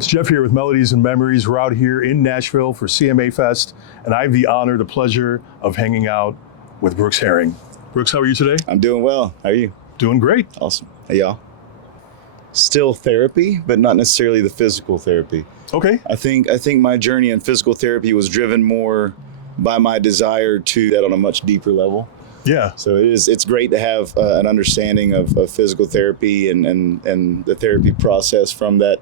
It's Jeff here with Melodies and Memories. We're out here in Nashville for CMA Fest, and I have the honor, the pleasure of hanging out with Brooks Herring. Brooks, how are you today? I'm doing well. How are you? Doing great. Awesome. Hey, y'all. Still therapy, but not necessarily the physical therapy. Okay. I think my journey in physical therapy was driven more by my desire to that on a much deeper level. Yeah. So it's great to have an understanding of physical therapy and the therapy process from that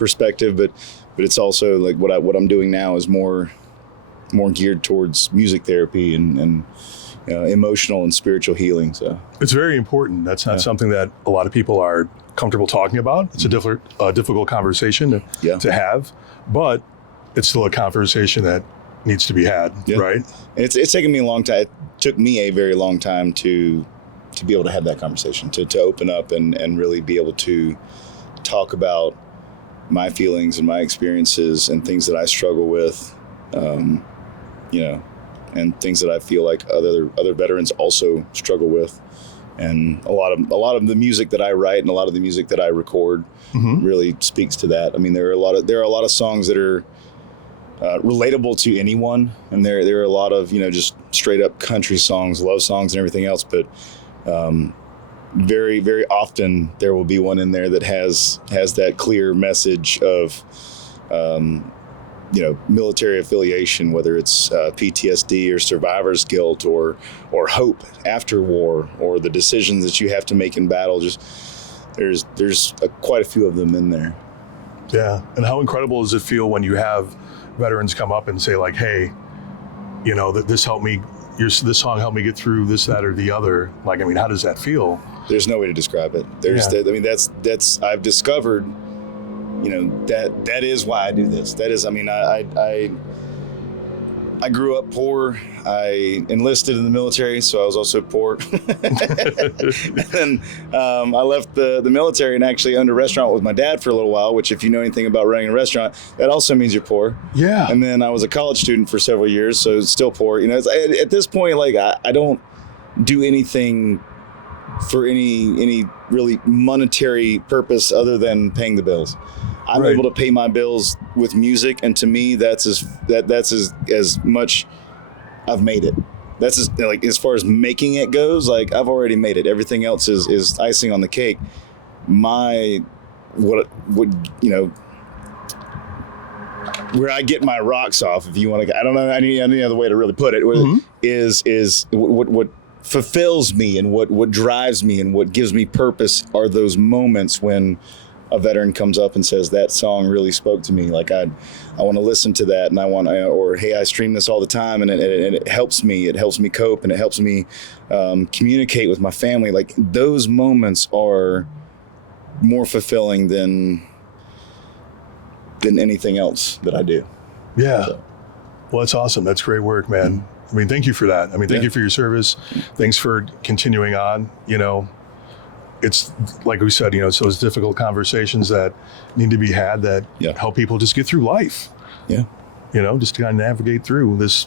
perspective, but it's also like what I'm doing now is more geared towards music therapy and emotional and spiritual healing. So it's very important. That's not something that a lot of people are comfortable talking about. It's a difficult conversation to have, but it's still a conversation that needs to be had, right? And it's taken me a long time. It took me a very long time to be able to have that conversation, to open up and really be able to talk about my feelings and my experiences and things that I struggle with, and things that I feel like other veterans also struggle with. And a lot of the music that I write and a lot of the music that I record really speaks to that. I mean, there are a lot of songs that are relatable to anyone, and there are a lot of just straight up country songs, love songs, and everything else. But very, very often there will be one in there that has that clear message of military affiliation, whether it's PTSD or survivor's guilt or hope after war, or the decisions that you have to make in battle. Just there's quite a few of them in there. Yeah. And how incredible does it feel when you have veterans come up and say, like, hey, this helped me, this song helped me get through this, that, or the other. Like, I mean, how does that feel? There's no way to describe it. That's I've discovered, that is why I do this. That is, I grew up poor. I enlisted in the military, so I was also poor. And I left the military and actually owned a restaurant with my dad for a little while, which if you know anything about running a restaurant, that also means you're poor. Yeah. And then I was a college student for several years, so it's still poor. At this point, like I don't do anything for any really monetary purpose other than paying the bills. I'm able to pay my bills with music, and to me, that's as much. I've made it. That's as far as making it goes. Like, I've already made it. Everything else is icing on the cake. Where I get my rocks off, if you want to. I don't know any other way to really put it. Is what fulfills me and what drives me and what gives me purpose are those moments when a veteran comes up and says, that song really spoke to me. Like, I want to listen to that, and or hey, I stream this all the time, and it helps me. It helps me cope, and it helps me communicate with my family. Like, those moments are more fulfilling than anything else that I do. Yeah. So. Well, that's awesome. That's great work, man. I mean, thank you for that. I mean, thank you for your service. Thanks for continuing on. It's like we said, it's those difficult conversations that need to be had that help people just get through life. Yeah. Just to kind of navigate through this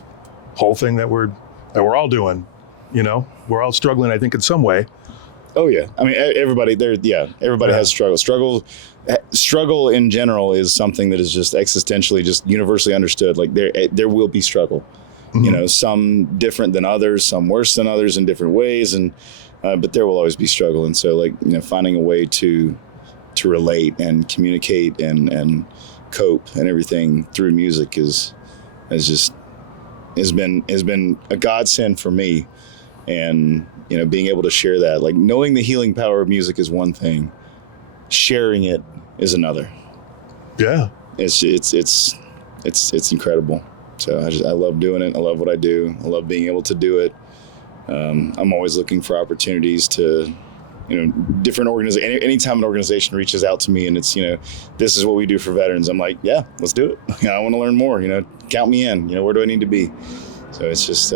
whole thing that we're all doing. We're all struggling, I think, in some way. Oh yeah. I mean, everybody has struggle. Struggle in general is something that is just existentially, just universally understood. Like, there will be struggle. Some different than others, some worse than others in different ways, and but there will always be struggle. And so, finding a way to relate and communicate and cope and everything through music has been a godsend for me. And being able to share that, like, knowing the healing power of music is one thing, sharing it is another. Yeah, it's incredible. So I love doing it. I love what I do. I love being able to do it. I'm always looking for opportunities to, different organizations. Anytime an organization reaches out to me and it's, this is what we do for veterans, I'm like, yeah, let's do it. I want to learn more. Count me in. Where do I need to be? So it's just,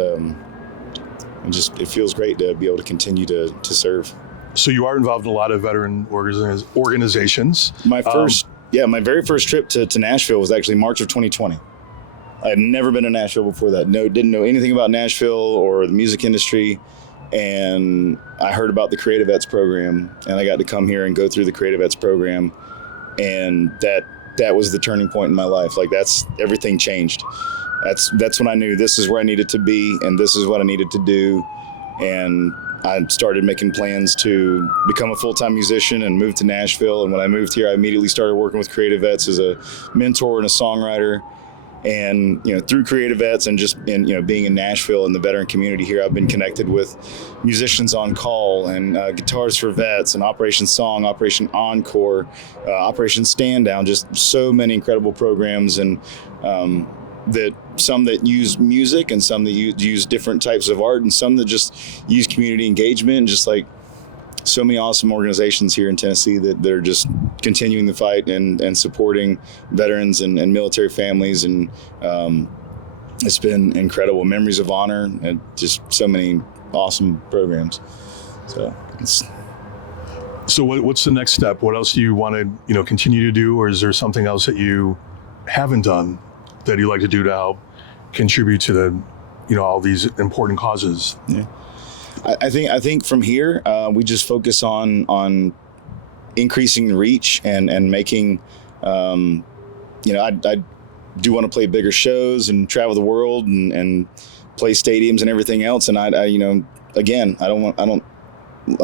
it feels great to be able to continue to serve. So you are involved in a lot of veteran organizations. My very first trip to Nashville was actually March of 2020. I had never been to Nashville before that. Didn't know anything about Nashville or the music industry. And I heard about the Creative Vets program, and I got to come here and go through the Creative Vets program. And that that was the turning point in my life. Like everything changed. That's when I knew this is where I needed to be and this is what I needed to do. And I started making plans to become a full-time musician and move to Nashville. And when I moved here, I immediately started working with Creative Vets as a mentor and a songwriter. And, through Creative Vets and just being in Nashville and the veteran community here, I've been connected with musicians on call and Guitars for Vets and Operation Song, Operation Encore, Operation Stand Down, just so many incredible programs, and that some that use music and some that use different types of art and some that just use community engagement, and just like so many awesome organizations here in Tennessee that are just continuing the fight and supporting veterans and military families. And it's been incredible. Memories of Honor and just so many awesome programs. So what's the next step? What else do you want to, continue to do? Or is there something else that you haven't done that you'd like to do to help contribute to the, all these important causes? Yeah. I think from here, we just focus on increasing the reach and making, I do want to play bigger shows and travel the world and play stadiums and everything else. And I'm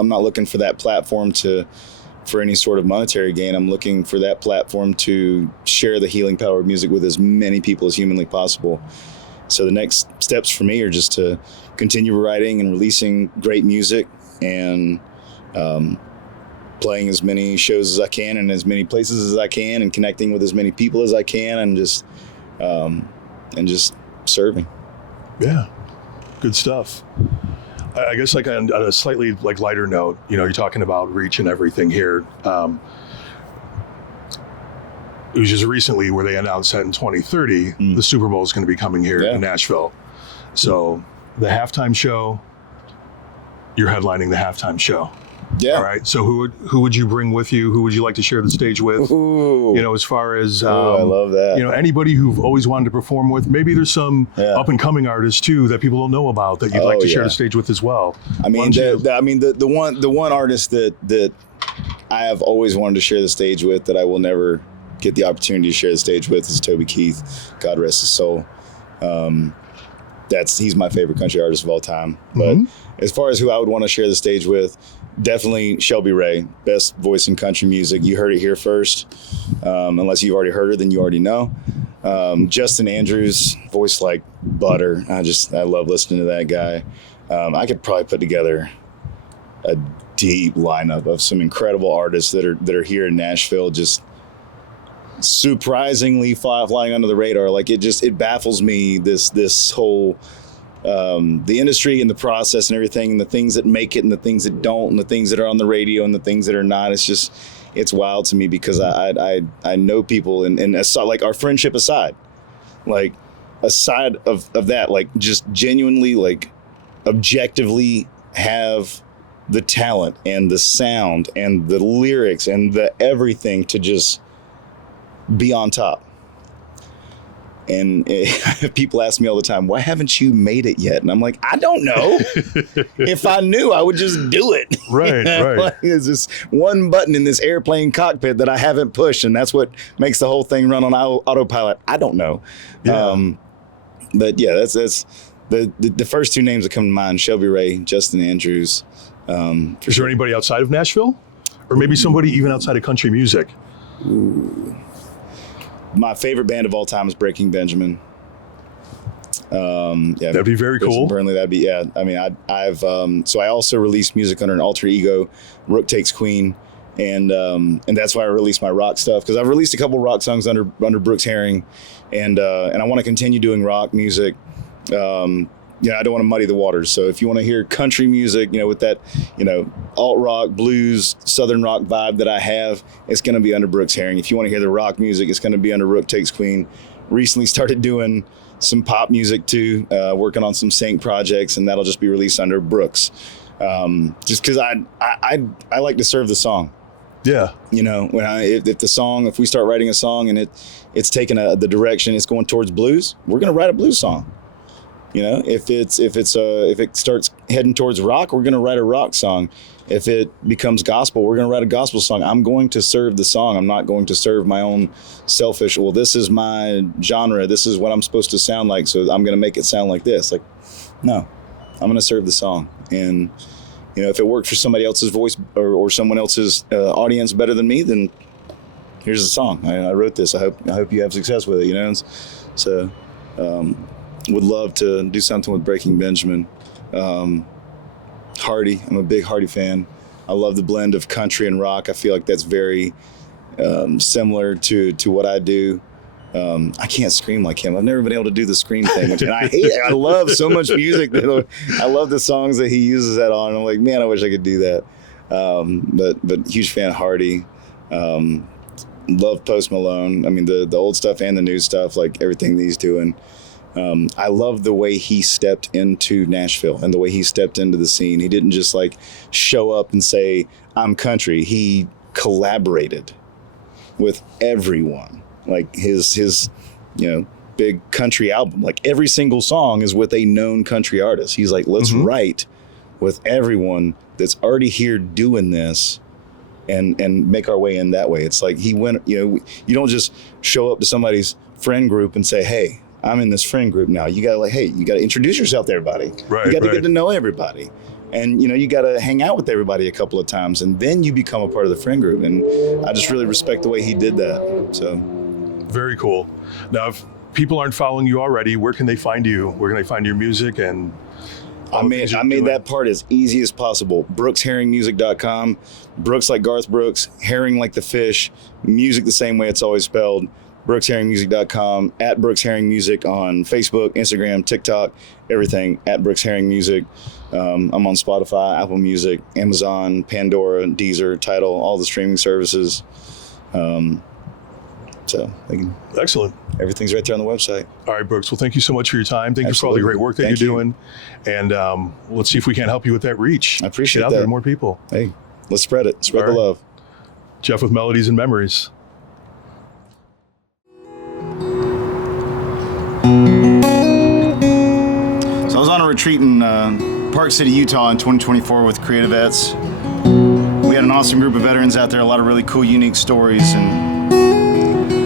not looking for that platform for any sort of monetary gain. I'm looking for that platform to share the healing power of music with as many people as humanly possible. So the next steps for me are just to continue writing and releasing great music and playing as many shows as I can in as many places as I can and connecting with as many people as I can and just serving. Yeah, good stuff. I guess like on a slightly like lighter note, you're talking about reach and everything here. It was just recently where they announced that in 2030, the Super Bowl is going to be coming here in Nashville. So the halftime show, you're headlining the halftime show. Yeah. All right. So who would you bring with you? Who would you like to share the stage with? Ooh. As far as, I love that. Anybody who've always wanted to perform with. Maybe there's some up and coming artists too that people don't know about that you'd like to share the stage with as well. I mean, the one artist that I have always wanted to share the stage with that I will never get the opportunity to share the stage with is Toby Keith. God rest his soul. He's my favorite country artist of all time. But as far as who I would want to share the stage with, definitely Shelby Ray, best voice in country music. You heard it here first. Unless you've already heard her, then you already know. Justin Andrews, voice like butter. I love listening to that guy. I could probably put together a deep lineup of some incredible artists that are here in Nashville, just surprisingly flying under the radar. Like it baffles me, this whole the industry and the process and everything, and the things that make it and the things that don't, and the things that are on the radio and the things that are not. It's wild to me because I know people and like our friendship aside, like aside of that, like just genuinely, like objectively have the talent and the sound and the lyrics and the everything to just be on top. And people ask me all the time, why haven't you made it yet? And I'm like, I don't know. If I knew, I would just do it. Right. Like, there's this one button in this airplane cockpit that I haven't pushed, and that's what makes the whole thing run on autopilot. I don't know. Yeah. But yeah, that's the first two names that come to mind: Shelby Ray, Justin Andrews. Is there anybody outside of Nashville, or maybe somebody even outside of country music? Ooh. My favorite band of all time is Breaking Benjamin. That'd be very cool. Burnley, that'd be, yeah. I mean, I've so I also release music under an alter ego, Rook Takes Queen, and that's why I released my rock stuff, because I've released a couple rock songs under Brooks Herring, and I want to continue doing rock music. I don't want to muddy the waters. So if you want to hear country music, with that, alt rock, blues, southern rock vibe that I have, it's going to be under Brooks Herring. If you want to hear the rock music, it's going to be under Rook Takes Queen. Recently started doing some pop music too, working on some sync projects, and that'll just be released under Brooks. Just because I like to serve the song. Yeah. If we start writing a song and it's taking the direction it's going towards blues, we're going to write a blues song. If it starts heading towards rock, we're going to write a rock song. If it becomes gospel, we're going to write a gospel song. I'm going to serve the song. I'm not going to serve my own selfish, well, this is my genre. This is what I'm supposed to sound like, so I'm going to make it sound like this. Like, no, I'm going to serve the song. And, if it worked for somebody else's voice or someone else's audience better than me, then here's the song. I wrote this. I hope you have success with it, So would love to do something with Breaking Benjamin. Hardy. I'm a big Hardy fan. I love the blend of country and rock. I feel like that's very similar to what I do. I can't scream like him. I've never been able to do the scream thing, and I hate it. I love so much music I love the songs that he uses that on. I'm like, man, I wish I could do that. But huge fan of Hardy. Love Post Malone. I mean, the old stuff and the new stuff, like everything that he's doing. I love the way he stepped into Nashville and the way he stepped into the scene. He didn't just like show up and say, I'm country. He collaborated with everyone. Like his big country album, like every single song is with a known country artist. He's like, let's write with everyone that's already here doing this and make our way in that way. It's like he went, you don't just show up to somebody's friend group and say, hey, I'm in this friend group now. You gotta you gotta introduce yourself to everybody. Right, you gotta get to know everybody. And, you gotta hang out with everybody a couple of times and then you become a part of the friend group. And I just really respect the way he did that. So. Very cool. Now, if people aren't following you already, where can they find you? Where can they find your music? And I made that part as easy as possible. BrooksHerringMusic.com. Brooks like Garth Brooks, Herring like the fish, music the same way it's always spelled. BrooksHerringMusic.com, at Brooks Herring Music on Facebook, Instagram, TikTok, everything at Brooks Herring Music. I'm on Spotify, Apple Music, Amazon, Pandora, Deezer, Tidal, all the streaming services. So excellent. Everything's right there on the website. All right, Brooks. Well, thank you so much for your time. Thank you for all the great work that Thank you're you. doing. And let's see if we can't help you with that reach. I appreciate Get out that. there to more people. Hey, let's spread it. Spread All the right. love. Jeff with Melodies and Memories. So I was on a retreat in Park City, Utah in 2024 with Creative Vets. We had an awesome group of veterans out there, a lot of really cool, unique stories. And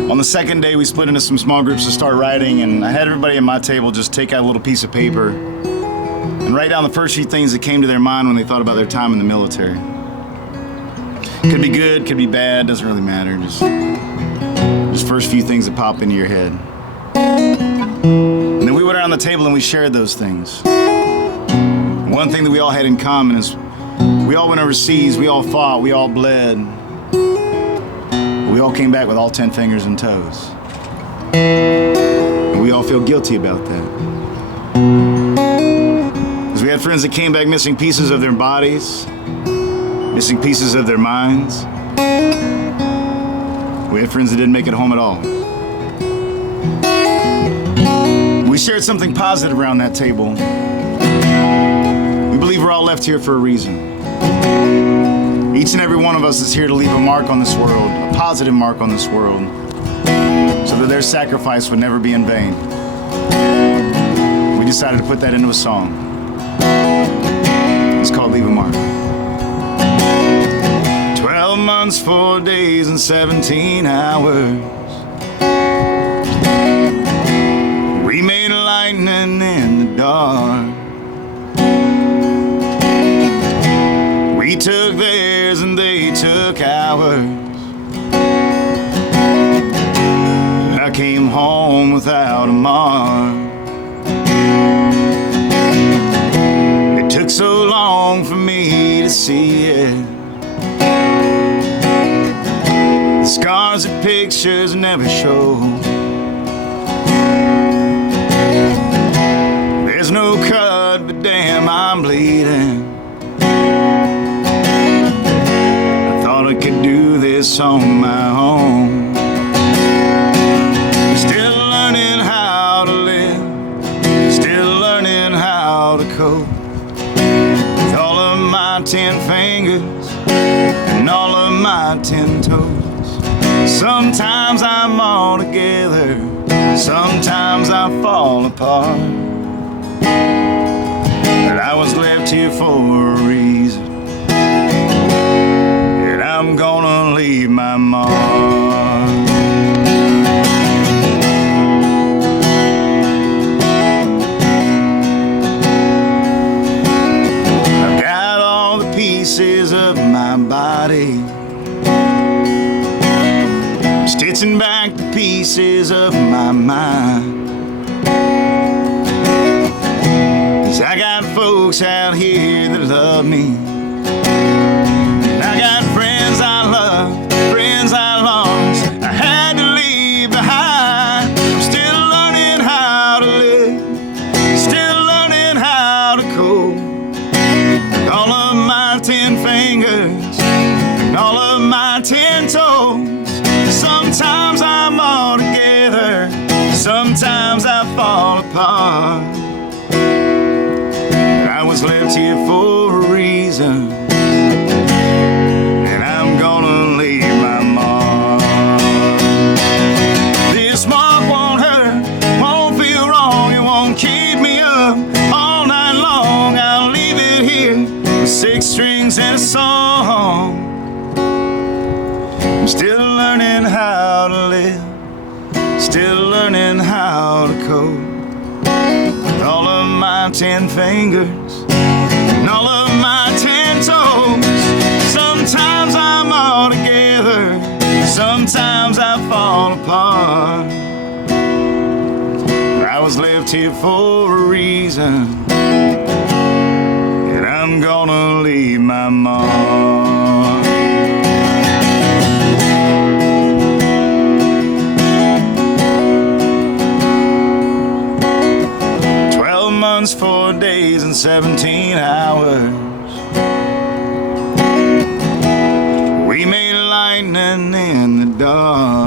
on the second day, we split into some small groups to start writing, and I had everybody at my table just take out a little piece of paper and write down the first few things that came to their mind when they thought about their time in the military. Could be good, could be bad, doesn't really matter. Just first few things that pop into your head. And then we went around the table and we shared those things. One thing that we all had in common is we all went overseas, we all fought, we all bled. We all came back with all 10 fingers and toes. And we all feel guilty about that. Because we had friends that came back missing pieces of their bodies, missing pieces of their minds. We had friends that didn't make it home at all. We shared something positive around that table. We believe we're all left here for a reason. Each and every one of us is here to leave a mark on this world, a positive mark on this world, so that their sacrifice would never be in vain. We decided to put that into a song. It's called Leave a Mark. 12 months, 4 days, and 17 hours. We made lightning in the dark. We took theirs and they took ours. I came home without a mark. It took so long for me to see it. The scars that pictures never show. There's no cut, but damn, I'm bleeding. I thought I could do this on my own. Still learning how to live, still learning how to cope. With all of my 10 fingers and all of my 10 toes. Sometimes I'm all together, sometimes I fall apart. But I was left here for a reason, and I'm gonna leave my mark. I've got all the pieces of my body, stitching back the pieces of my mind. 'Cause I got folks out here that love me, and I got friends I love, friends I lost, I had to leave behind. I'm still learning how to live, still learning how to cope. All of my 10 fingers and all of my 10 toes. Sometimes I'm all together, sometimes I fall apart. I was left here for a reason, and I'm gonna leave my mark. This mark won't hurt, won't feel wrong, it won't keep me up all night long. I'll leave it here with 6 strings and a song. I'm still learning how to live, still learning how to cope. With all of my 10 fingers and all of my 10 toes. Sometimes I'm all together, sometimes I fall apart. I was left here for a reason, and I'm gonna leave my mark. 12 months, 4 days, and 17 hours. We made lightning in the dark.